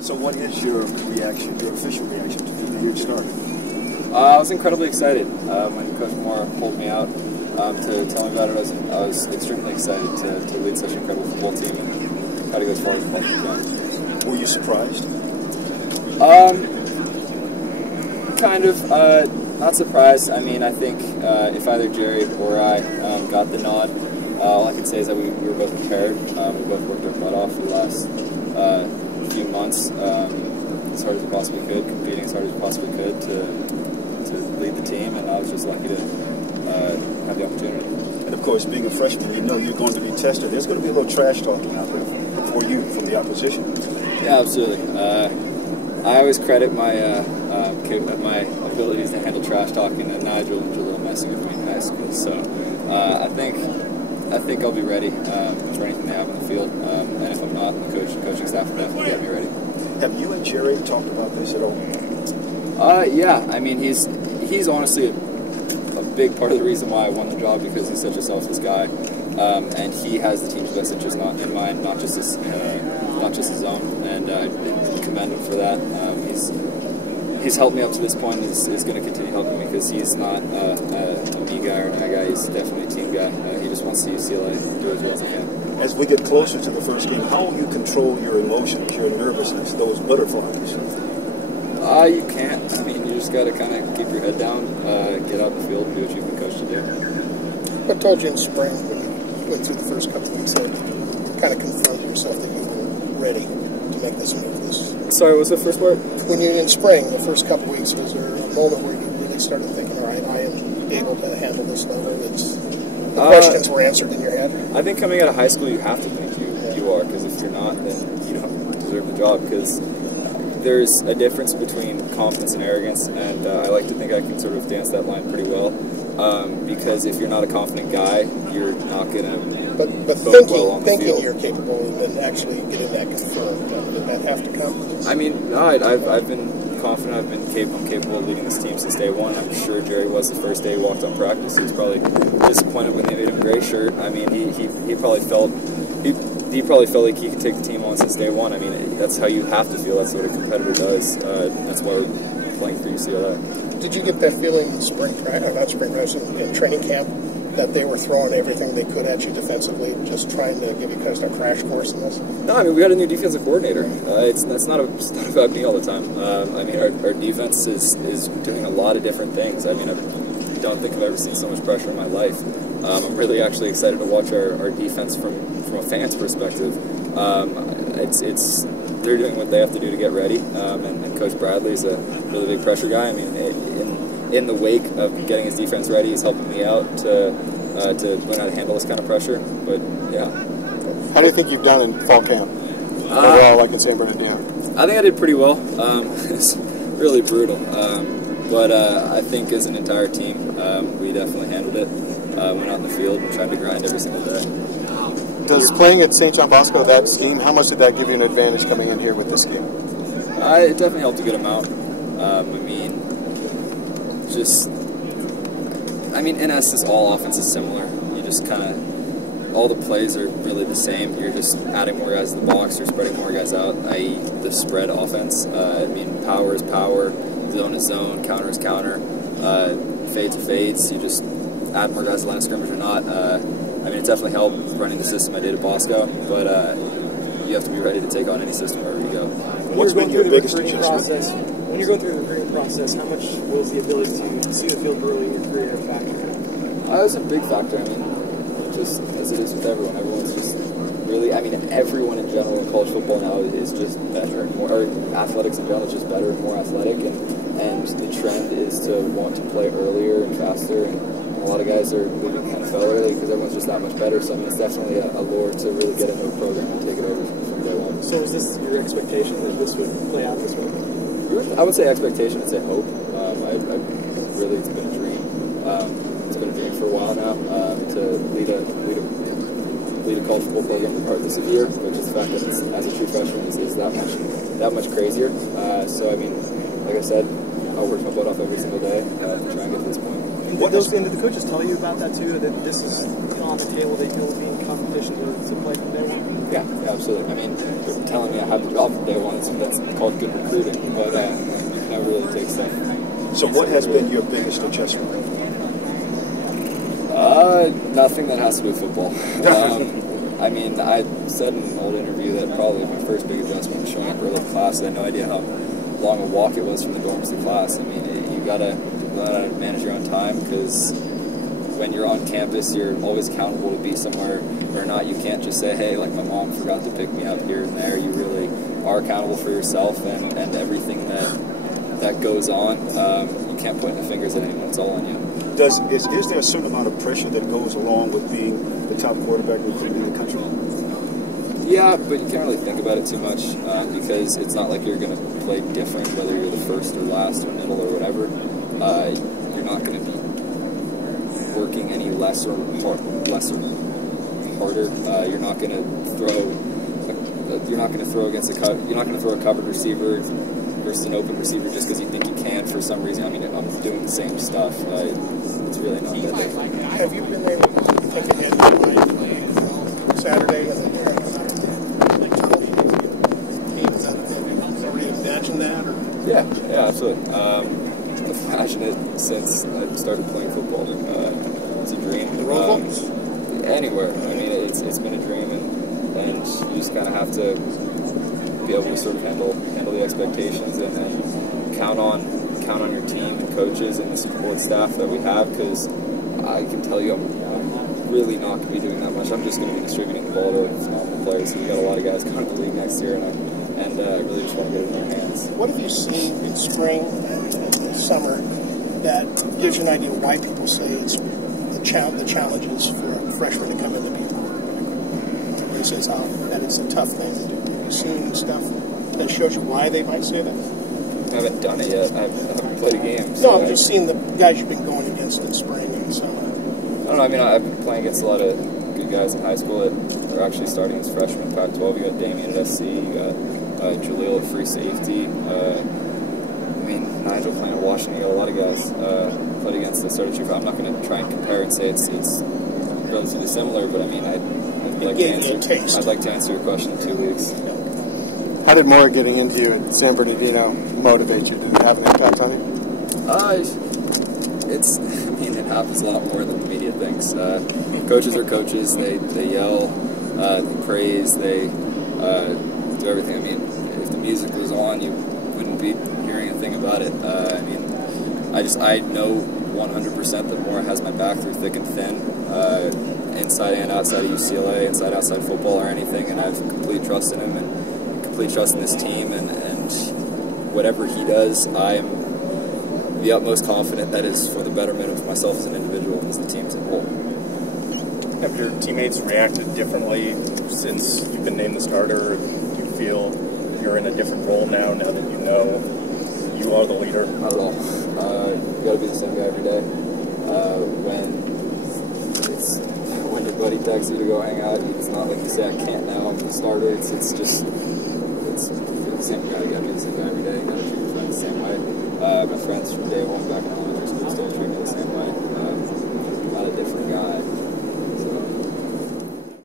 So what is your reaction, your official reaction to being a huge start? I was incredibly excited when Coach Moore pulled me out to tell me about it. I was extremely excited to lead such an incredible football team and try to go as far as possibly can. Were you surprised? Kind of. Not surprised. I mean, I think if either Jerry or I got the nod, all I can say is that we were both prepared. We both worked our butt off for the last few months, as hard as we possibly could, competing as hard as we possibly could to lead the team, and I was just lucky to have the opportunity. And of course, being a freshman, you know you're going to be tested. There's going to be a little trash talking out there for you from the opposition. Yeah, absolutely. I always credit my abilities to handle trash talking to Nigel and Jalil messing with me in high school. So I think I'll be ready for anything they have in the field. And if I'm not, the coaching staff will definitely get me ready. Have you and Jerry talked about this at all? Yeah. I mean, he's honestly a big part of the reason why I won the job, because he's such a selfless guy, and he has the team's best interest in mind, not just his own. And I commend him for that. He's helped me up to this point, and is going to continue helping me, because he's not a me guy or an I guy. He's definitely a team guy. He just wants to see UCLA do as well as he can. As we get closer to the first game, how will you control your emotions, your nervousness, those butterflies? You can't. I mean, you just got to kind of keep your head down, get out in the field, and do what you've been coached to do. What told you in spring, when you went through the first couple of weeks, that you kind of confirmed yourself that you were ready to make this move? Sorry, what was the first part? When you're in spring, the first couple of weeks, was there a moment where you really started thinking, all right, I am able to handle this level? The questions were answered in your head? I think coming out of high school, you have to think you are, because if you're not, then you don't deserve the job, because there's a difference between confidence and arrogance, and I like to think I can sort of dance that line pretty well, because if you're not a confident guy, you're not going to thinking you're capable and actually getting that confirmed, did that have to come? I mean, no, I've been confident. I'm capable of leading this team since day one. I'm sure Jerry was the first day he walked on practice. He was probably disappointed when they made him a gray shirt. I mean, he probably felt like he could take the team on since day one. I mean, that's how you have to feel. That's what a competitor does. That's why we're playing for UCLA. Did you get that feeling in training camp, that they were throwing everything they could at you defensively, just trying to give you kind of a crash course in this? No, I mean, we got a new defensive coordinator. It's not about me all the time. I mean, our defense is doing a lot of different things. I mean, I don't think I've ever seen so much pressure in my life. I'm really actually excited to watch our defense from a fan's perspective. They're doing what they have to do to get ready, and Coach Bradley is a really big pressure guy. I mean, in the wake of getting his defense ready, he's helping me out to learn how to handle this kind of pressure. But yeah. How do you think you've done in fall camp? Overall, like in San Bernardino? I think I did pretty well. It's really brutal, but I think as an entire team, we definitely handled it. Went out in the field and tried to grind every single day. Does playing at St. John Bosco, that scheme, how much did that give you an advantage coming in here with this scheme? It definitely helped a good amount. I mean, in essence, all offense is similar. You just kind of, all the plays are really the same. You're just adding more guys to the box, you're spreading more guys out, i.e. the spread offense. I mean, power is power, zone is zone, counter is counter, fades are fades. You just add more guys to the line of scrimmage or not. I mean, it definitely helped running the system I did at Bosco, but you have to be ready to take on any system wherever you go. What's been your biggest adjustment? When you're going through the recruiting process, how much was the ability to see the field early in your career a factor? It was a big factor. I mean, just as it is with everyone. Everyone's just really, I mean, everyone in general in college football now is just better and more, or athletics in general is just better and more athletic, and the trend is to want to play earlier and faster, and a lot of guys are leaving the NFL early because everyone's just that much better. So I mean, it's definitely a lure to really get into a program and take it over from day one. So is this your expectation that this would play out this way? I would say expectation. I'd say hope. Really, it's been a dream. It's been a dream for a while now to lead a college football program for part of this year, which is the fact that it's, as a true freshman is that much crazier. So I mean, like I said, I work my butt off every single day to try and get to this point. Did the coaches tell you about that too? That this is on the table, that you'll be in competition to play from day one? Yeah, absolutely. I mean, they're telling me I have the job from day one, so that's called good recruiting. But you can never really take stuff. So what has been your biggest adjustment? Nothing that has to do with football. I mean, I said in an old interview that probably my first big adjustment was showing up early to class. I had no idea how long a walk it was from the dorms to class. I mean, you gotta learn how to manage your own time, because when you're on campus, you're always accountable to be somewhere or not. You can't just say, hey, like my mom forgot to pick me up here and there. You really are accountable for yourself and everything that goes on. You can't point the fingers at anyone. It's all on you. Is there a certain amount of pressure that goes along with being the top quarterback recruit in the country? Yeah, but you can't really think about it too much, because it's not like you're going to play different whether you're the first or last or middle or whatever. You're not going to be working any less or harder. You're not going to throw. You're not going to throw against You're not going to throw a covered receiver versus an open receiver just because you think you can for some reason. I mean, I'm doing the same stuff. It's really not that different. Have you been able to think ahead to Saturday and then like games out of the already imagine that? Or? Yeah, absolutely. I've imagined it since I started playing football. It's a dream. Anywhere. I mean, it's been a dream, and you just kind of have to be able to sort of handle the expectations and count on your team and coaches and the support staff that we have, because I can tell you I'm really not going to be doing that much. I'm just going to be distributing the ball to phenomenal players. So we've got a lot of guys coming to the league next year, and I really just want to get it in their hands. What have you seen in spring and summer that gives you an idea why people say it's the challenges for a freshman to come in and be a quarterback? Everybody says that it's a tough thing to do. Have you seen stuff that shows you why they might say that? I haven't done it yet. I haven't played a game. So I'm just seeing the guys you've been going against in spring and summer. I don't know. I mean, I've been playing against a lot of good guys in high school that are actually starting as freshmen in Pac-12. You got Damien at SC. You got Jaleel at free safety. I mean, Nigel playing at Washington. You got a lot of guys played against the starting trooper. I'm not going to try and compare and say it's relatively similar, but I mean, I'd like to answer your question in 2 weeks. How did Moore getting into you at San Bernardino motivate you? Did it have an impact on you? It happens a lot more than the media thinks. Coaches are coaches. They yell, they praise, they do everything. I mean, if the music was on, you wouldn't be hearing a thing about it. I mean, I know 100% that Moore has my back through thick and thin, inside and outside of UCLA, inside outside football or anything, and I have complete trust in him and complete trust in this team, and whatever he does, I am the utmost confident that is for the betterment of myself as an individual and as the team as a whole. Have your teammates reacted differently since you've been named the starter? Do you feel you're in a different role now that you know you are the leader? Not at all. You got to be the same guy every day. When your buddy texts you to go hang out, it's not like you say, I can't now, I'm the starter. It's just, you're the same guy. You got to be the same guy every day. You got to treat your friends the same way. My friends from day one back in elementary